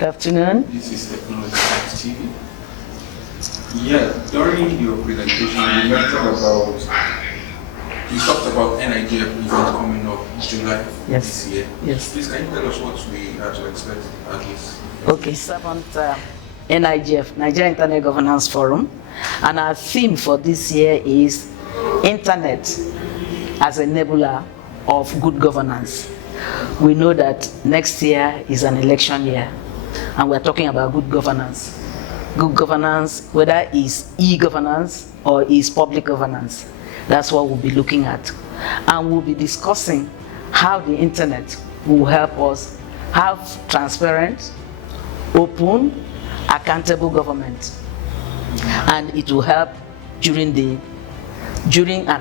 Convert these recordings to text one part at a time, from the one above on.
Good afternoon. This is Technology Times TV. Yeah, during your presentation, you talked about NIGF event coming up July this year. Yes. Please, can you tell us what we are to expect at this? Okay, 7th NIGF, Nigeria Internet Governance Forum, and our theme for this year is Internet as enabler of good governance. We know that next year is an election year, and we're talking about good governance. Good governance, whether it's e-governance or is public governance. That's what we'll be looking at. And we'll be discussing how the internet will help us have transparent, open, accountable government. And it will help during and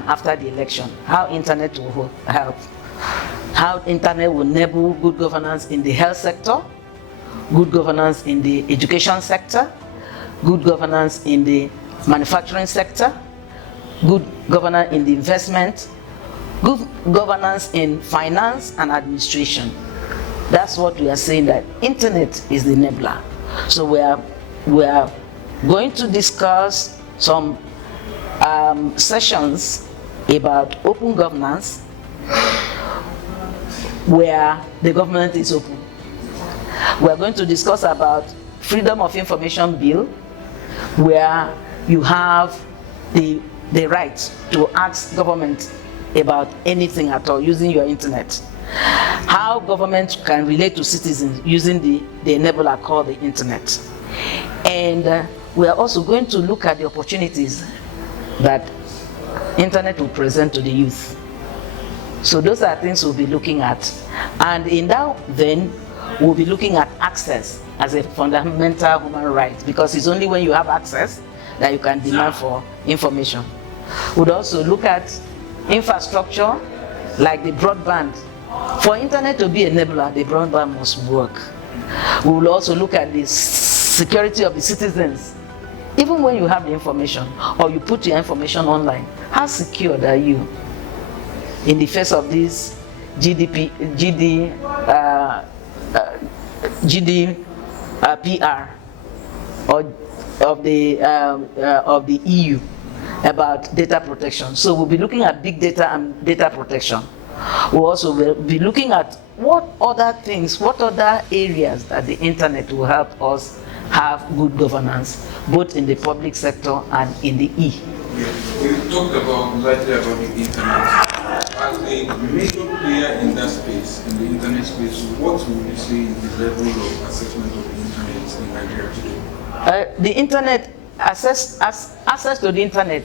after the election. How internet will help. How internet will enable good governance in the health sector, good governance in the education sector, good governance in the manufacturing sector, good governance in the investment, good governance in finance and administration. That's what we are saying, that internet is the enabler. So we are going to discuss some sessions about open governance, where the government is open. We are going to discuss about Freedom of Information Bill, where you have the right to ask government about anything at all using your internet. How government can relate to citizens using the enabler called the internet. And we are also going to look at the opportunities that internet will present to the youth. So those are things we'll be looking at. And in that, then, we'll be looking at access as a fundamental human right, because it's only when you have access that you can demand for information. We'll also look at infrastructure like the broadband. For internet to be enabler, the broadband must work. We will also look at the security of the citizens. Even when you have the information or you put your information online, how secured are you in the face of this GDPR or of the EU about data protection? So we'll be looking at big data and data protection. We'll also be looking at what other things, what other areas that the internet will help us have good governance, both in the public sector and in the E. You talked lightly about the internet. As a major player in that space, in the internet space, what would you say is the level of assessment of the internet in Nigeria today? The internet, access to the internet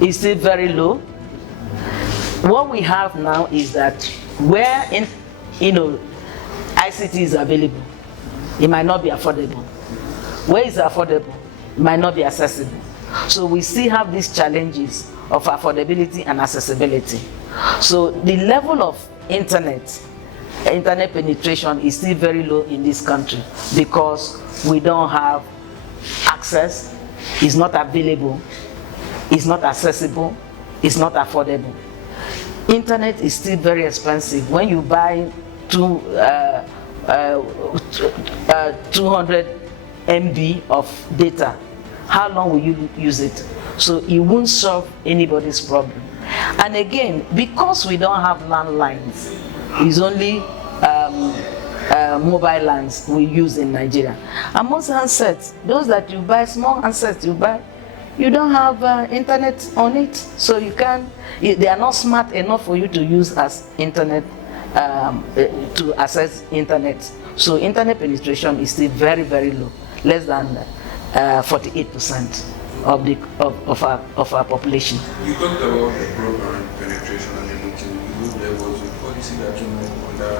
is still very low. What we have now is that where ICT is available, it might not be affordable. Where it's affordable, it might not be accessible. So we still have these challenges of affordability and accessibility. So the level of internet penetration is still very low in this country because we don't have access, it's not available, it's not accessible, it's not affordable. Internet is still very expensive. When you buy 200 MB of data, how long will you use it? So it won't solve anybody's problem. And again, because we don't have landlines, it's only mobile lines we use in Nigeria. And most handsets, those that you buy, small handsets you buy, you don't have internet on it. So you can, they are not smart enough for you to use as internet, to access internet. So internet penetration is still very, very low, less than 48% of our population. You talked about the broadband penetration and everything. There was a policy that came up under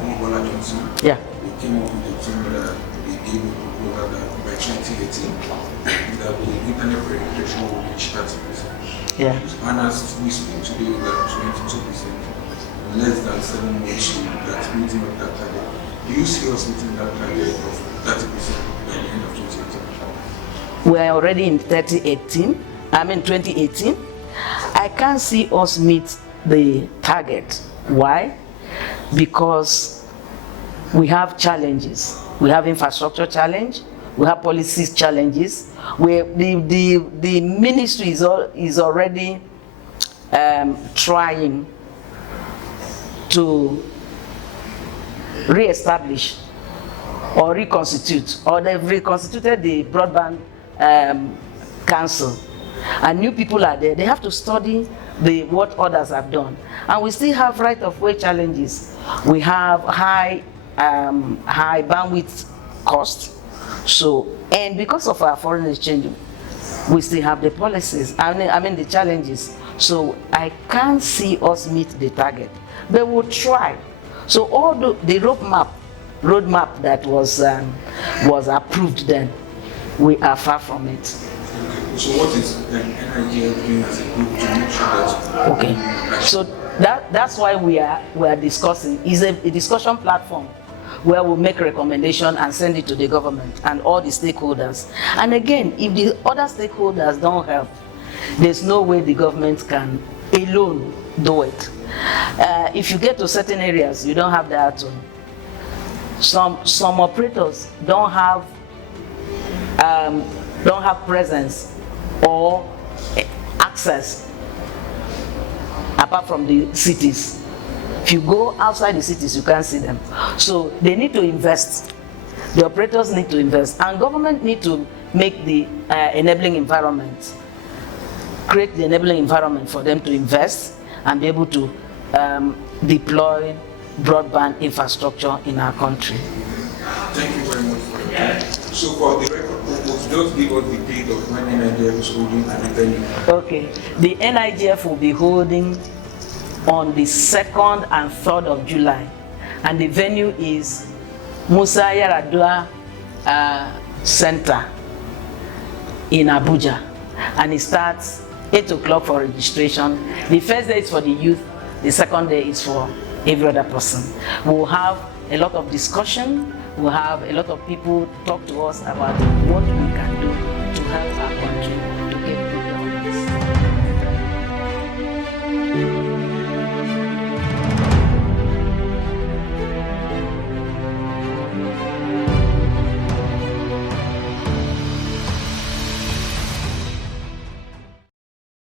Omobola Johnson. Yeah. They came up with a team that they gave a proposal that by 2018 that the internet penetration will reach 30%. Yeah. And as we speak today, we are 22%, less than 7 months to that meeting of that target. Do you see us meeting that target of 30% by the end of 2018? We are already in 2018. I can't see us meet the target. Why? Because we have challenges. We have infrastructure challenge, we have policy challenges. The ministry is already trying to re-establish or reconstitute, or they've reconstituted the broadband council, and new people are there. They have to study what others have done, and we still have right-of-way challenges. We have high bandwidth cost. So, and because of our foreign exchange, we still have the policies. I mean the challenges. So I can't see us meet the target, but we'll try. So all the roadmap that was approved then, we are far from it. So what is NIGF doing as a group to make sure that? Okay, so that's why we are discussing. Is a discussion platform where we'll make recommendation and send it to the government and all the stakeholders. And again, if the other stakeholders don't help, there's no way the government can alone do it. If you get to certain areas, you don't have that. Some operators don't have presence or access apart from the cities. If you go outside the cities, you can't see them. So they need to invest. The operators need to invest, and government need to make the enabling environment, create the enabling environment for them to invest and be able to deploy broadband infrastructure in our country. Thank you very much for your time. So for the record purpose, just give us the date of when NIGF is holding and the venue. Okay, the NIGF will be holding on the 2nd and 3rd of July, and the venue is Musa Yaradua Center in Abuja, and it starts 8 o'clock for registration. The first day is for the youth, the second day is for every other person. We'll have a lot of discussion, we'll have a lot of people talk to us about what we can do to help our